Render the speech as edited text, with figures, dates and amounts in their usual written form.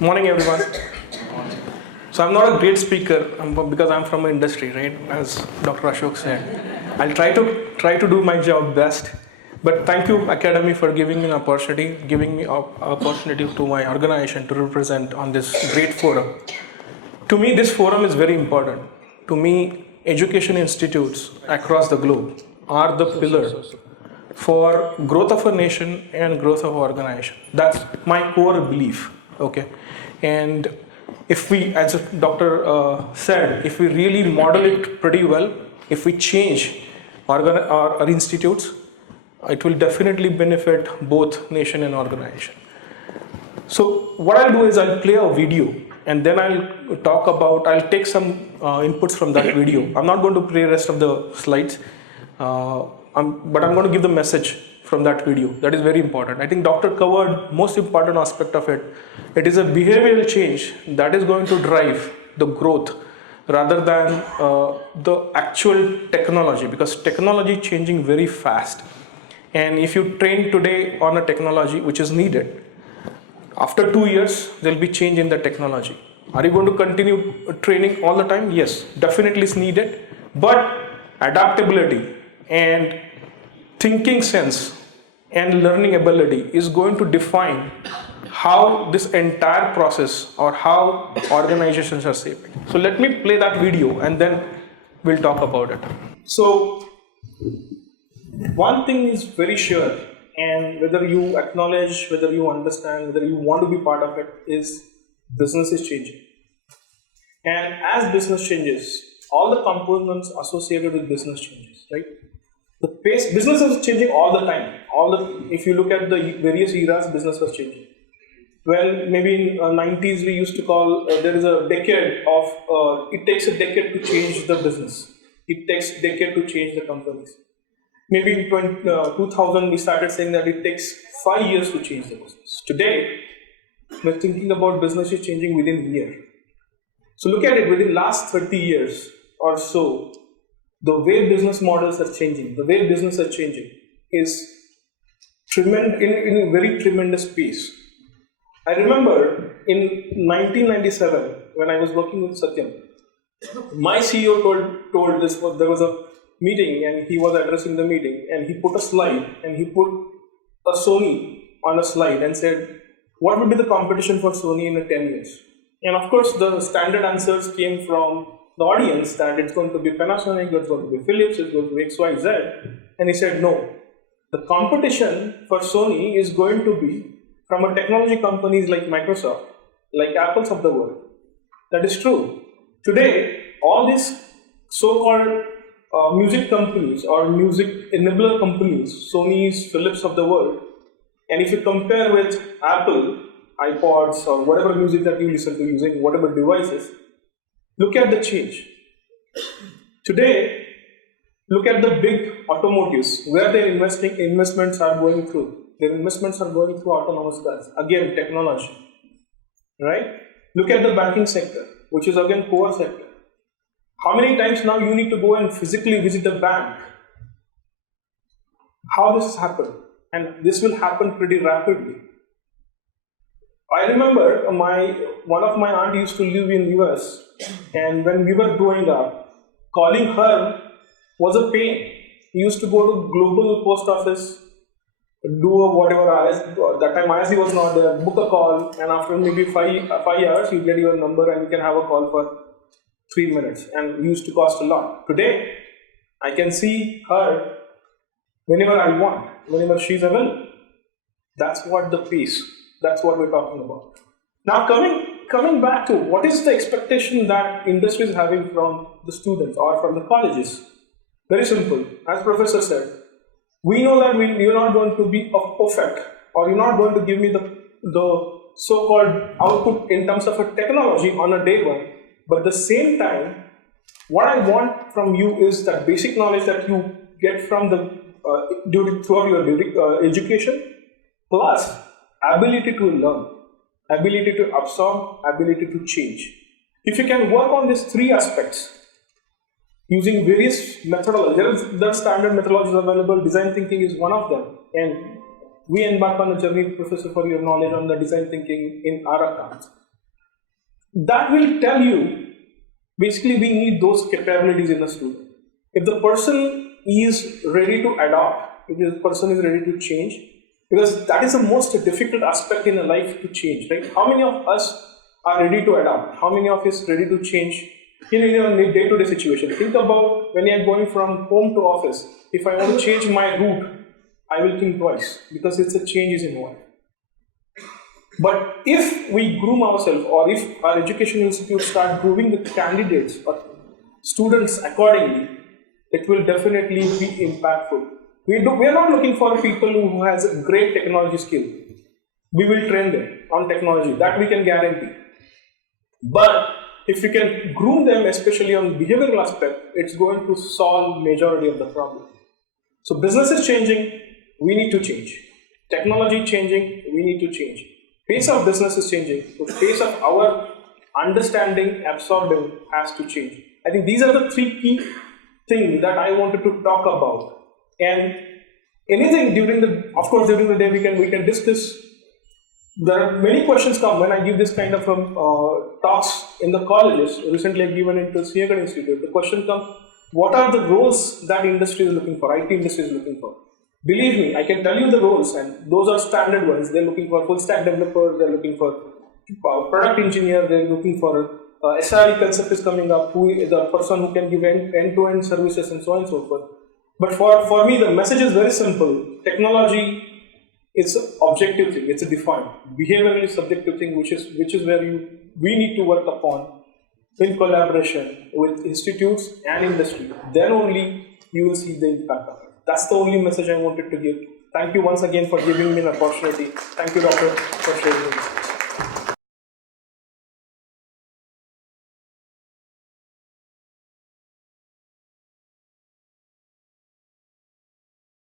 Morning, everyone. So I'm not a great speaker because I'm from an industry, right? As Dr. Ashok said, I'll try to do my job best. But thank you, Academy, for giving me an opportunity, giving me an opportunity to my organization to represent on this great forum. To me, this forum is very important. To me, education institutes across the globe are the pillar for growth of a nation and growth of an organization. That's my core belief. Okay, and if we, as a doctor said, if we really model it pretty well, if we change our institutes, it will definitely benefit both nation and organization. So what I'll do is I'll play a video and then I'll take some inputs from that video. I'm not going to play the rest of the slides, but I'm going to give the message from that video. That is very important. I think doctor covered most important aspect of it. It is a behavioral change that is going to drive the growth rather than the actual technology, because technology changing very fast. And if you train today on a technology which is needed, after 2 years, there will be change in the technology. Are you going to continue training all the time? Yes, definitely is needed. But adaptability and thinking sense and learning ability is going to define how this entire process or how organizations are shaping. So let me play that video and then we'll talk about it. So one thing is very sure, and whether you acknowledge, whether you understand, whether you want to be part of it, is business is changing. And as business changes, all the components associated with business changes, right? The pace, business is changing all the time. If you look at the various eras, business was changing. Well, maybe in 90s we used to call, there is a decade of, it takes a decade to change the business. It takes a decade to change the companies. Maybe in 2000 we started saying that it takes 5 years to change the business. Today, we're thinking about business is changing within a year. So look at it, within the last 30 years or so, the way business models are changing, the way business are changing is in a very tremendous pace. I remember in 1997, when I was working with Satyam, my CEO told this, there was a meeting and he was addressing the meeting and he put a slide and he put a Sony on a slide and said, what would be the competition for Sony in 10 years? And of course, the standard answers came from the audience that it's going to be Panasonic, it's going to be Philips, it's going to be XYZ. And he said, no, the competition for Sony is going to be from a technology companies like Microsoft, like Apples of the world. That is true. Today, all these so-called music companies or music enabler companies, Sony's, Philips of the world, and if you compare with Apple, iPods or whatever music that you listen to using whatever devices, look at the change. Today, look at the big automotives, where their investments are going through. Their investments are going through autonomous cars. Again, technology, right? Look at the banking sector, which is again core sector. How many times now you need to go and physically visit the bank? How this has happened? And this will happen pretty rapidly. I remember one of my aunt used to live in US, and when we were growing up, calling her was a pain. We used to go to global post office, do whatever, that time ISD was not there, book a call, and after maybe 5 hours you get your number and you can have a call for 3 minutes, and it used to cost a lot. Today, I can see her whenever I want, whenever she's available. That's what the pace, that's what we're talking about. Now coming back to what is the expectation that industry is having from the students or from the colleges? Very simple. As Professor said, we know that you're not going to be perfect, or you're not going to give me the so-called output in terms of a technology on a day one. But at the same time, what I want from you is that basic knowledge that you get from throughout your education, plus ability to learn, ability to absorb, ability to change. If you can work on these 3 aspects, using various methodologies, there are standard methodologies available. Design thinking is one of them, and we embark on a journey, Professor, for your knowledge on the design thinking in our accounts. That will tell you, basically we need those capabilities in a student. If the person is ready to adapt, if the person is ready to change, because that is the most difficult aspect in a life to change, right? How many of us are ready to adapt? How many of us ready to change in a day-to-day situation? Think about when you are going from home to office. If I want to change my route, I will think twice because it's a change is involved. But if we groom ourselves, or if our education institutes start grooming the candidates or students accordingly, it will definitely be impactful. We are not looking for people who has a great technology skill. We will train them on technology, that we can guarantee. But if we can groom them, especially on behavioral aspect, it's going to solve majority of the problem. So business is changing, we need to change. Technology changing, we need to change. Pace of business is changing, so pace of our understanding, absorbing has to change. I think these are the three key things that I wanted to talk about. And anything during the day we can discuss. There are many questions come when I give this kind of talks in the colleges. Recently I've given it to ICT Institute. The question comes, what are the roles that industry is looking for, IT industry is looking for? Believe me, I can tell you the roles, and those are standard ones. They're looking for full stack developer, they're looking for product engineer, they're looking for SRE concept is coming up, who is the person who can give end-to-end services and so on and so forth. But for me, the message is very simple. Technology, it's an objective thing, it's a defined. Behavioral is subjective thing, which is where we need to work upon in collaboration with institutes and industry. Then only you will see the impact of it. That's the only message I wanted to give. Thank you once again for giving me an opportunity. Thank you, Doctor, for sharing this.